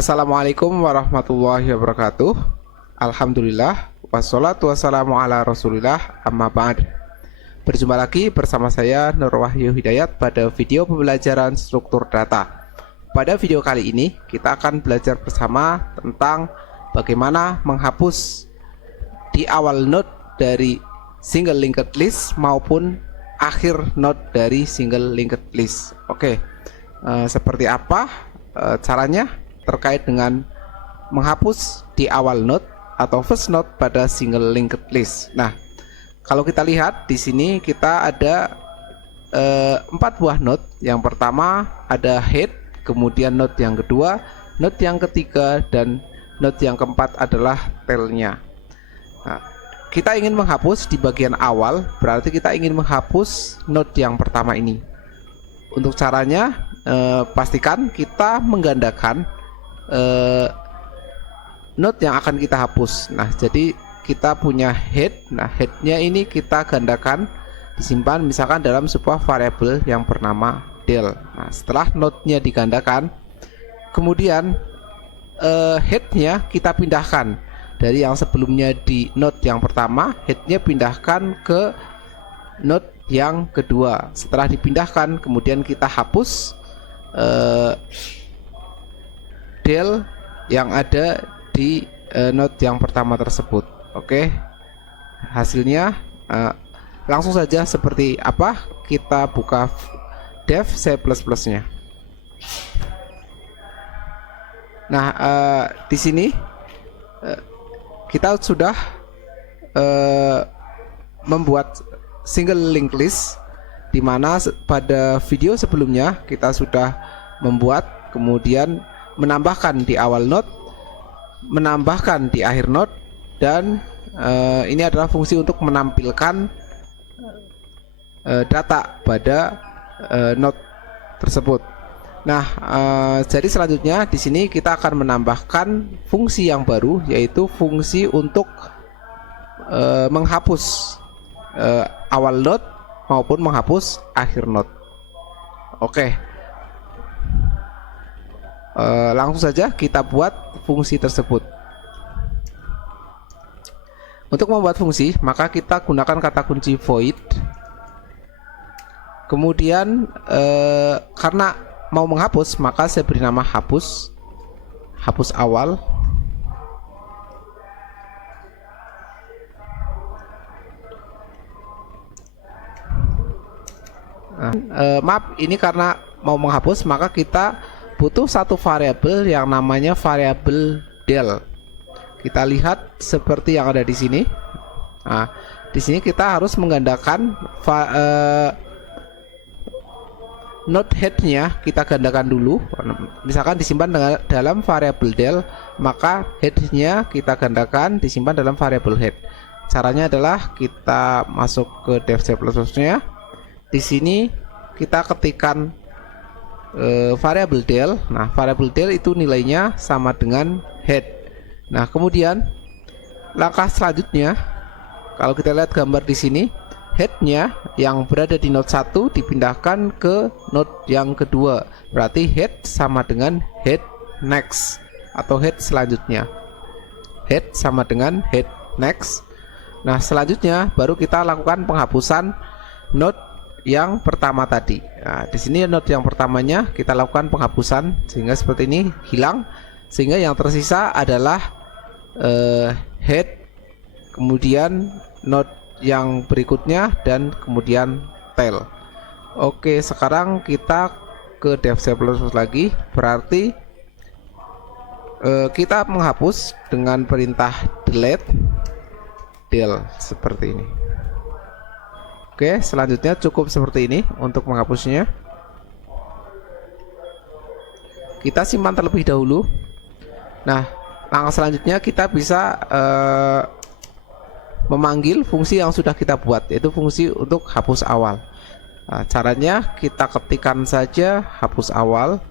Assalamualaikum warahmatullahi wabarakatuh. Alhamdulillah, wassalatu wassalamu ala rasulillah, amma ba'd. Berjumpa lagi bersama saya Nur Wahyu Hidayat pada video pembelajaran struktur data. Pada video kali ini kita akan belajar bersama tentang bagaimana menghapus di awal node dari single linked list maupun akhir node dari single linked list. Oke, seperti apa caranya terkait dengan menghapus di awal node atau first node pada single linked list. Nah, kalau kita lihat di sini kita ada 4 buah node. Yang pertama ada head, kemudian node yang kedua, node yang ketiga, dan node yang keempat adalah tailnya. Nah, kita ingin menghapus di bagian awal, berarti kita ingin menghapus node yang pertama ini. Untuk caranya, pastikan kita menggandakan node yang akan kita hapus. Nah, jadi kita punya head. Nah, headnya ini kita gandakan, disimpan misalkan dalam sebuah variabel yang bernama del. Nah, setelah node-nya digandakan, kemudian headnya kita pindahkan dari yang sebelumnya di node yang pertama, headnya pindahkan ke node yang kedua. Setelah dipindahkan, kemudian kita hapus del yang ada di node yang pertama tersebut. Oke, hasilnya langsung saja seperti apa. Kita buka dev C++ nya. Nah, di sini kita sudah membuat single linked list, di mana pada video sebelumnya kita sudah membuat, kemudian menambahkan di awal node, menambahkan di akhir node, dan ini adalah fungsi untuk menampilkan data pada node tersebut. Nah, jadi selanjutnya di sini kita akan menambahkan fungsi yang baru, yaitu fungsi untuk menghapus awal node maupun menghapus akhir node. Oke. Langsung saja kita buat fungsi tersebut. Untuk membuat fungsi, maka kita gunakan kata kunci void. Kemudian karena mau menghapus, maka saya beri nama hapus awal. Maaf, ini karena mau menghapus, maka kita butuh satu variabel yang namanya variabel del. Kita lihat seperti yang ada di sini. Nah, di sini kita harus menggandakan node headnya, kita gandakan dulu. Misalkan disimpan dalam variabel del, maka headnya kita gandakan, disimpan dalam variabel head. Caranya adalah kita masuk ke dev C++ nya. Di sini kita ketikkan variabel del. Nah, variabel del itu nilainya sama dengan head. Nah, kemudian langkah selanjutnya, kalau kita lihat gambar di sini, headnya yang berada di node 1 dipindahkan ke node yang kedua. Berarti head sama dengan head next atau head selanjutnya. Head sama dengan head next. Nah, selanjutnya baru kita lakukan penghapusan node yang pertama tadi. Nah, di sini node yang pertamanya kita lakukan penghapusan sehingga seperti ini hilang, sehingga yang tersisa adalah head, kemudian node yang berikutnya, dan kemudian tail. Oke, sekarang kita ke dev C++ lagi. Berarti kita menghapus dengan perintah delete del seperti ini. Oke, selanjutnya cukup seperti ini untuk menghapusnya. Kita simpan terlebih dahulu. Nah, langkah selanjutnya kita bisa memanggil fungsi yang sudah kita buat, yaitu fungsi untuk hapus awal. Nah, caranya kita ketikkan saja hapus awal,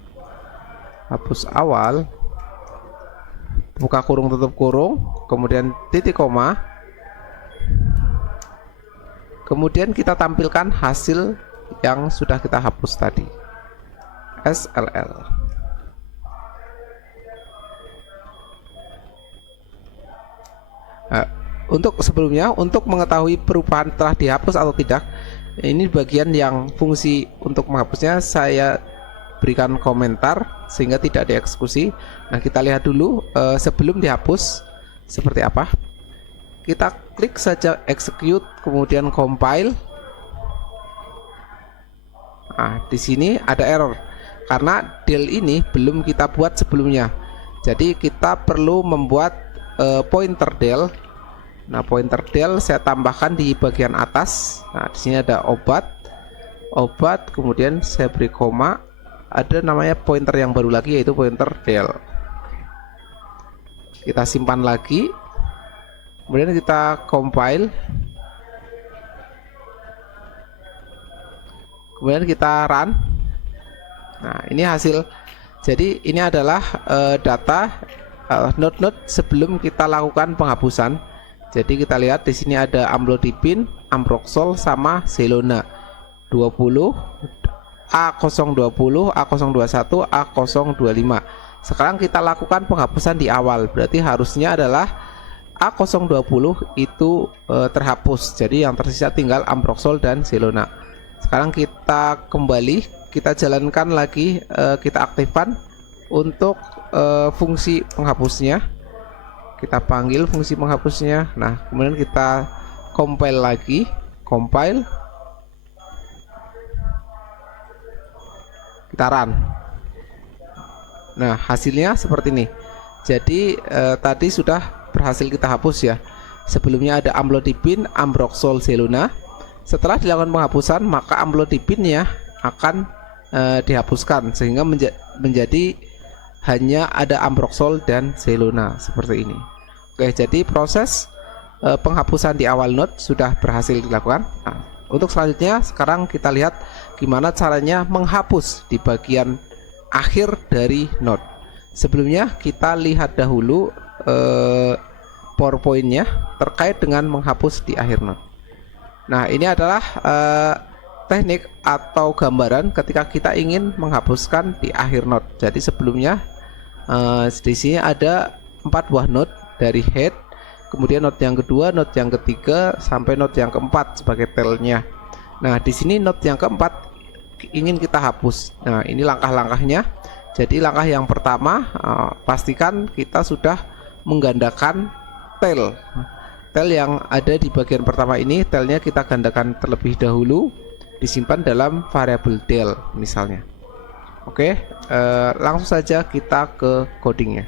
buka kurung tutup kurung, kemudian titik koma. Kemudian kita tampilkan hasil yang sudah kita hapus tadi, SLL. Nah, untuk sebelumnya, untuk mengetahui perubahan telah dihapus atau tidak, ini bagian yang fungsi untuk menghapusnya saya berikan komentar sehingga tidak dieksekusi. Nah, kita lihat dulu sebelum dihapus seperti apa. Kita klik saja execute, kemudian compile. Nah, di sini ada error karena del ini belum kita buat sebelumnya. Jadi kita perlu membuat pointer del. Nah, pointer del saya tambahkan di bagian atas. Nah, di sini ada obat, kemudian saya beri koma. Ada namanya pointer yang baru lagi, yaitu pointer del. Kita simpan lagi, kemudian kita compile, kemudian kita run. Nah, ini hasil. Jadi ini adalah data node-node sebelum kita lakukan penghapusan. Jadi kita lihat di sini ada amlodipine, ambroxol sama Zelona 20, A020, A021, A025. Sekarang kita lakukan penghapusan di awal, berarti harusnya adalah A020 itu terhapus. Jadi yang tersisa tinggal ambroxol dan Zelona. Sekarang kita kembali, kita jalankan lagi, kita aktifkan untuk fungsi penghapusnya. Kita panggil fungsi penghapusnya. Nah, kemudian kita compile lagi, compile, kita run. Nah, hasilnya seperti ini. Jadi tadi sudah berhasil kita hapus ya. Sebelumnya ada amlodipine, ambroxol, Zelona. Setelah dilakukan penghapusan, maka amlodipine-nya akan dihapuskan sehingga menjadi hanya ada ambroxol dan Zelona seperti ini. Oke, jadi proses penghapusan di awal node sudah berhasil dilakukan. Nah, untuk selanjutnya sekarang kita lihat gimana caranya menghapus di bagian akhir dari node. Sebelumnya kita lihat dahulu PowerPoint-nya terkait dengan menghapus di akhir node. Nah, ini adalah teknik atau gambaran ketika kita ingin menghapuskan di akhir node. Jadi sebelumnya di sini ada 4 buah node dari head, kemudian node yang kedua, node yang ketiga, sampai node yang keempat sebagai tailnya. Nah, di sini node yang keempat ingin kita hapus. Nah, ini langkah-langkahnya. Jadi langkah yang pertama, pastikan kita sudah menggandakan tail. Tail yang ada di bagian pertama ini, tailnya kita gandakan terlebih dahulu, disimpan dalam variabel del misalnya. Oke, langsung saja kita ke codingnya.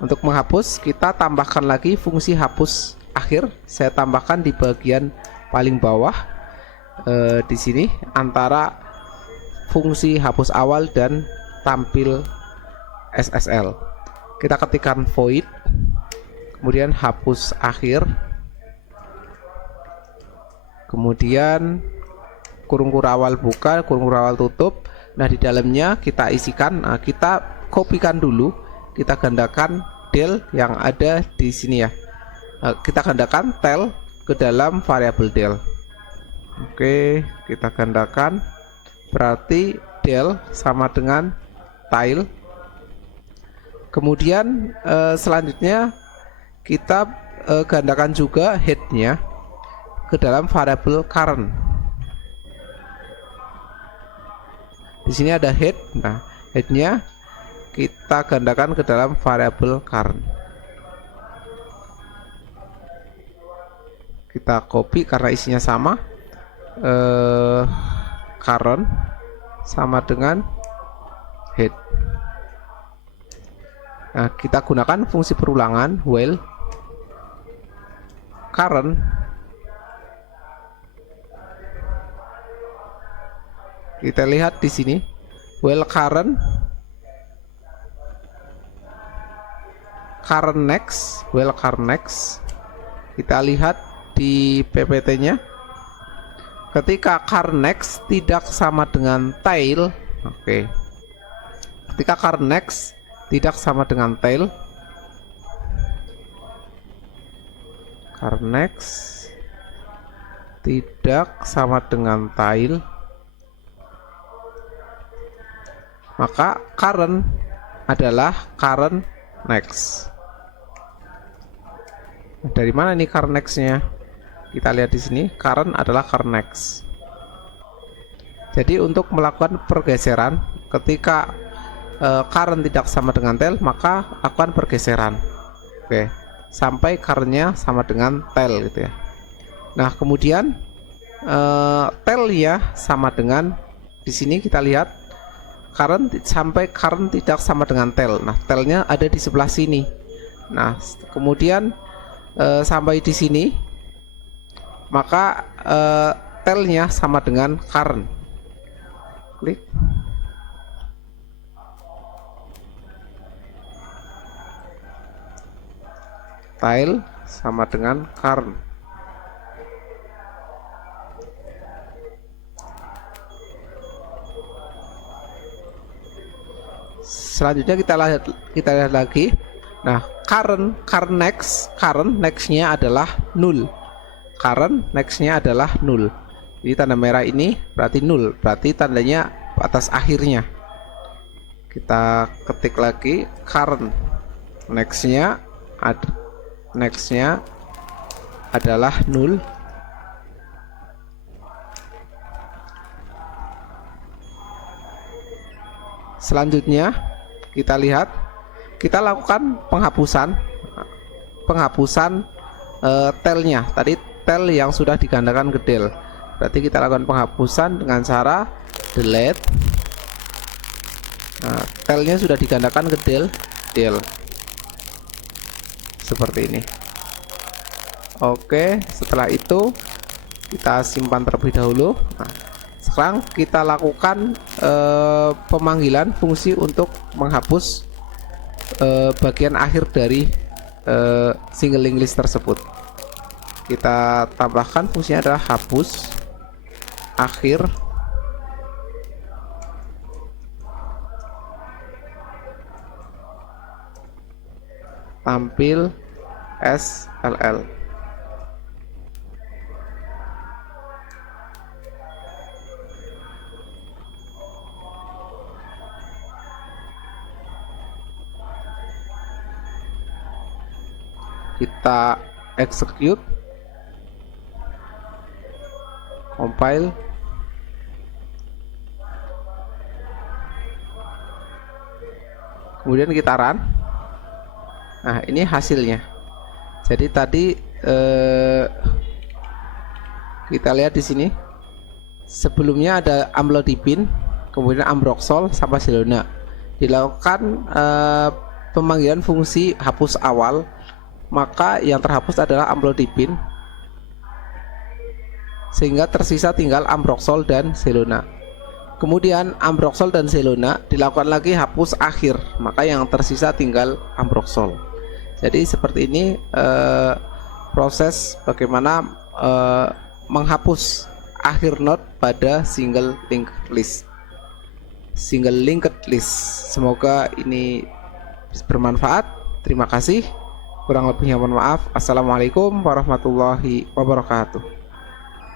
Untuk menghapus, kita tambahkan lagi fungsi hapus akhir. Saya tambahkan di bagian paling bawah di sini antara fungsi hapus awal dan tampil SSL. Kita ketikkan void, kemudian hapus akhir, kemudian kurung kurawal buka, kurung kurawal tutup. Nah, di dalamnya kita isikan, kita kopikan dulu, kita gandakan del yang ada di sini ya. Kita gandakan tail ke dalam variabel del. Oke, kita gandakan, berarti del sama dengan tail. Kemudian selanjutnya kita gandakan juga headnya ke dalam variabel current. Di sini ada head. Nah, headnya kita gandakan ke dalam variabel current. Kita copy karena isinya sama. Current sama dengan head. Nah, kita gunakan fungsi perulangan while current kita lihat di sini while current next, while current next, kita lihat di PPT-nya ketika current next tidak sama dengan tail. Oke, ketika current next tidak sama dengan tail, current next tidak sama dengan tail, maka current adalah current next. Dari mana nih current next-nya? Kita lihat di sini, current adalah current next. Jadi untuk melakukan pergeseran, ketika current tidak sama dengan tail, maka lakukan pergeseran. Oke, sampai currentnya sama dengan tail gitu ya. Nah, kemudian tailnya sama dengan, di sini kita lihat current sampai current tidak sama dengan tail. Nah, tailnya ada di sebelah sini. Nah, kemudian sampai di sini, maka tailnya sama dengan current. Klik. Tail sama dengan current. Selanjutnya kita lihat lagi. Nah, current next-nya adalah null. Current next-nya adalah null. Jadi tanda merah ini berarti null, berarti tandanya batas akhirnya. Kita ketik lagi current next-nya adalah null. Selanjutnya kita lihat, kita lakukan penghapusan tailnya. Tadi tail yang sudah digandakan ke del, berarti kita lakukan penghapusan dengan cara delete. Nah, tailnya sudah digandakan ke del seperti ini. Oke, setelah itu kita simpan terlebih dahulu. Nah, sekarang kita lakukan pemanggilan fungsi untuk menghapus bagian akhir dari single linked list tersebut. Kita tambahkan fungsinya adalah hapus akhir tampil SLL. Kita execute, compile, kemudian kita run. Nah, ini hasilnya. Jadi tadi kita lihat di sini, sebelumnya ada amlodipine, kemudian ambroxol sampai Zelona. Dilakukan pemanggilan fungsi hapus awal, maka yang terhapus adalah amlodipine, sehingga tersisa tinggal ambroxol dan Zelona. Kemudian ambroxol dan Zelona dilakukan lagi hapus akhir, maka yang tersisa tinggal ambroxol. Jadi seperti ini proses bagaimana menghapus akhir node pada single linked list. Semoga ini bermanfaat. Terima kasih. Kurang lebihnya mohon maaf. Assalamualaikum warahmatullahi wabarakatuh.